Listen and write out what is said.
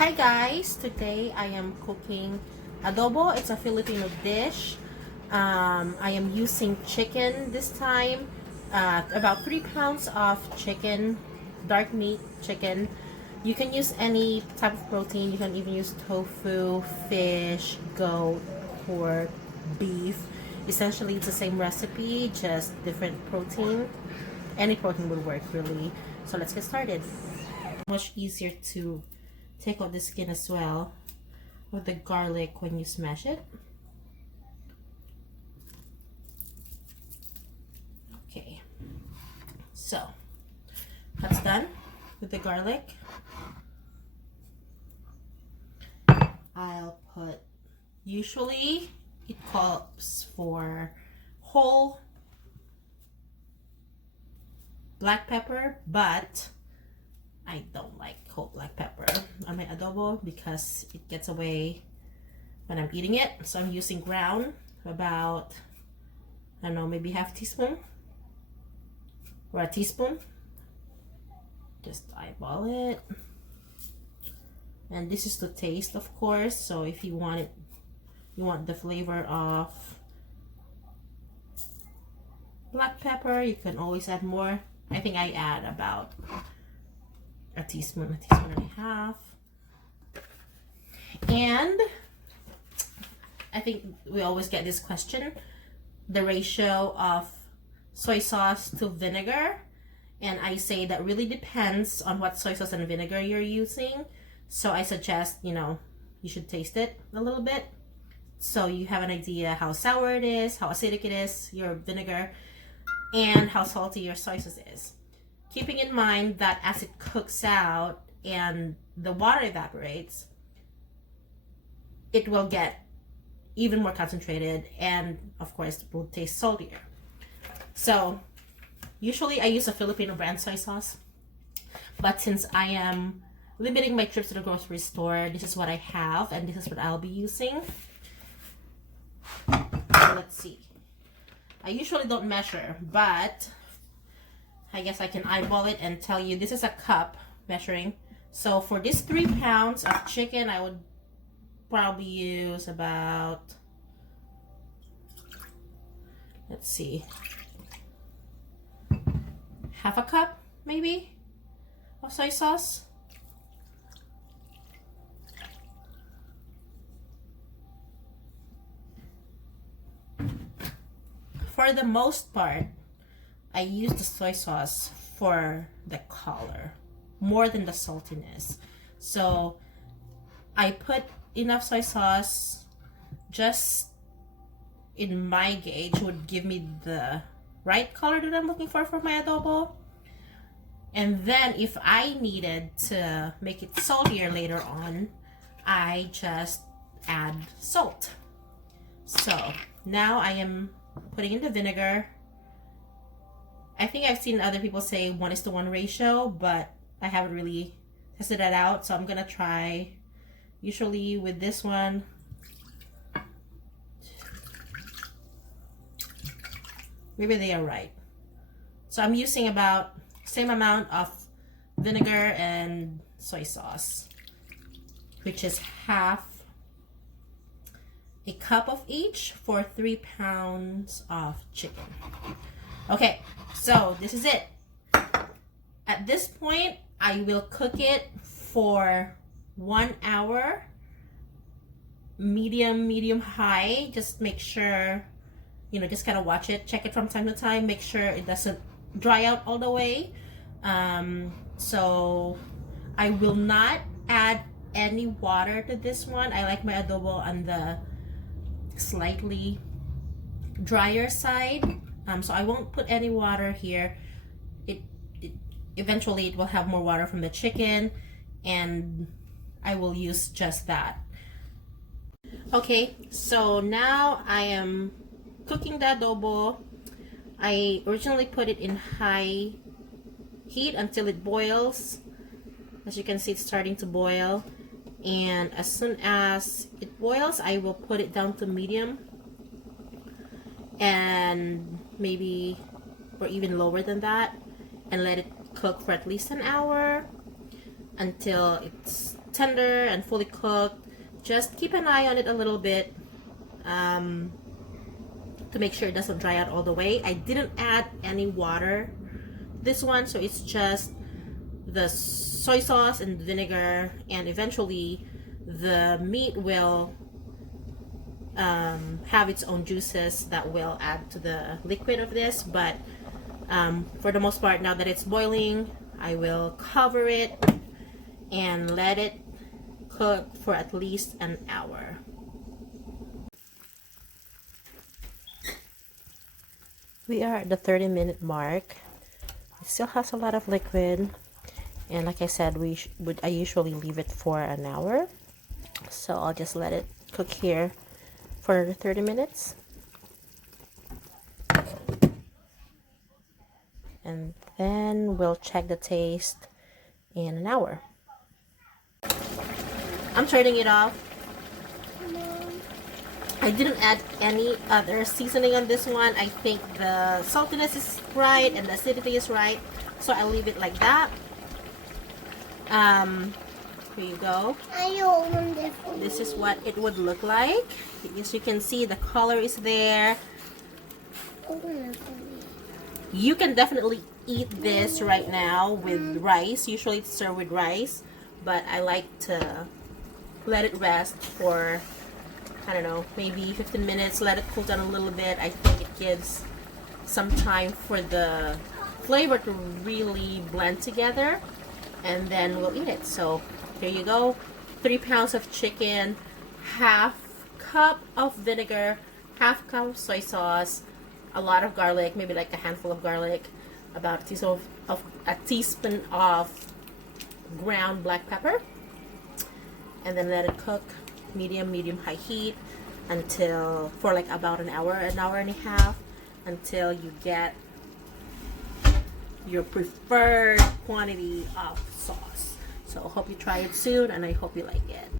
Hi guys, today I am cooking adobo. It's a Filipino dish. I am using chicken this time, about 3 pounds of chicken, dark meat chicken. You can use any type of protein. You can even use tofu, fish, goat, pork, beef. Essentially it's the same recipe, just different protein. Any protein would work really. So let's get started. Much easier to take out the skin as well with the garlic when you smash it. Okay, so that's done with the garlic. I'll put, usually it calls for whole black pepper, but I don't like whole black pepper on my adobo because it gets away when I'm eating it. So I'm using ground, about, I don't know, maybe half teaspoon or a teaspoon. Just eyeball it. And this is to taste, of course. So if you want it, you want the flavor of black pepper, you can always add more. I think I add about a teaspoon and a half. And I think we always get this question, the ratio of soy sauce to vinegar. And I say that really depends on what soy sauce and vinegar you're using. So I suggest, you should taste it a little bit, so you have an idea how sour it is, how acidic it is, your vinegar, and how salty your soy sauce is. Keeping in mind that as it cooks out and the water evaporates, it will get even more concentrated, and of course it will taste saltier. So usually I use a Filipino brand soy sauce, but since I am limiting my trips to the grocery store, this is what I have and this is what I'll be using. So let's see. I usually don't measure, but I guess I can eyeball it and tell you this is a cup measuring. So for this 3 pounds of chicken, I would probably use about, let's see, half a cup maybe of soy sauce. For the most part, I use the soy sauce for the color more than the saltiness. So I put enough soy sauce just in my gauge would give me the right color that I'm looking for my adobo. And then if I needed to make it saltier later on, I just add salt. So now I am putting in the vinegar. I think I've seen other people say 1:1 ratio, but I haven't really tested that out, so I'm gonna try. Usually with this one, maybe they are right. So I'm using about same amount of vinegar and soy sauce, which is half a cup of each for 3 pounds of chicken. Okay, so this is it. At this point, I will cook it for 1 hour, medium high. Just make sure, just kind of watch it, check it from time to time, make sure it doesn't dry out all the way. So I will not add any water to this one. I like my adobo on the slightly drier side. So I won't put any water here. Eventually it will have more water from the chicken, and I will use just that. Okay, so now I am cooking the adobo. I originally put it in high heat until it boils. As you can see, it's starting to boil, and as soon as it boils, I will put it down to medium, and maybe or even lower than that, and let it cook for at least an hour until it's tender and fully cooked. Just keep an eye on it a little bit to make sure it doesn't dry out all the way. I didn't add any water this one, so it's just the soy sauce and vinegar, and eventually the meat will have its own juices that will add to the liquid of this. But for the most part, now that it's boiling, I will cover it and let it cook for at least an hour. We are at the 30-minute mark. It still has a lot of liquid, and like I said, I usually leave it for an hour, so I'll just let it cook here for 30 minutes, and then we'll check the taste in an hour. I'm turning it off. I didn't add any other seasoning on this one. I think the saltiness is right and the acidity is right, so I'll leave it like that. Here you go. This is what it would look like. As you can see, the color is there. You can definitely eat this right now with rice. Usually it's served with rice, but I like to let it rest for, I don't know, maybe 15 minutes. Let it cool down a little bit. I think it gives some time for the flavor to really blend together, and then we'll eat it. So here you go. 3 pounds of chicken, half cup of vinegar, half cup of soy sauce, a lot of garlic, maybe like a handful of garlic, about a teaspoon of ground black pepper, and then let it cook medium high heat until for like about an hour and a half, until you get your preferred quantity of sauce. So I hope you try it soon, and I hope you like it.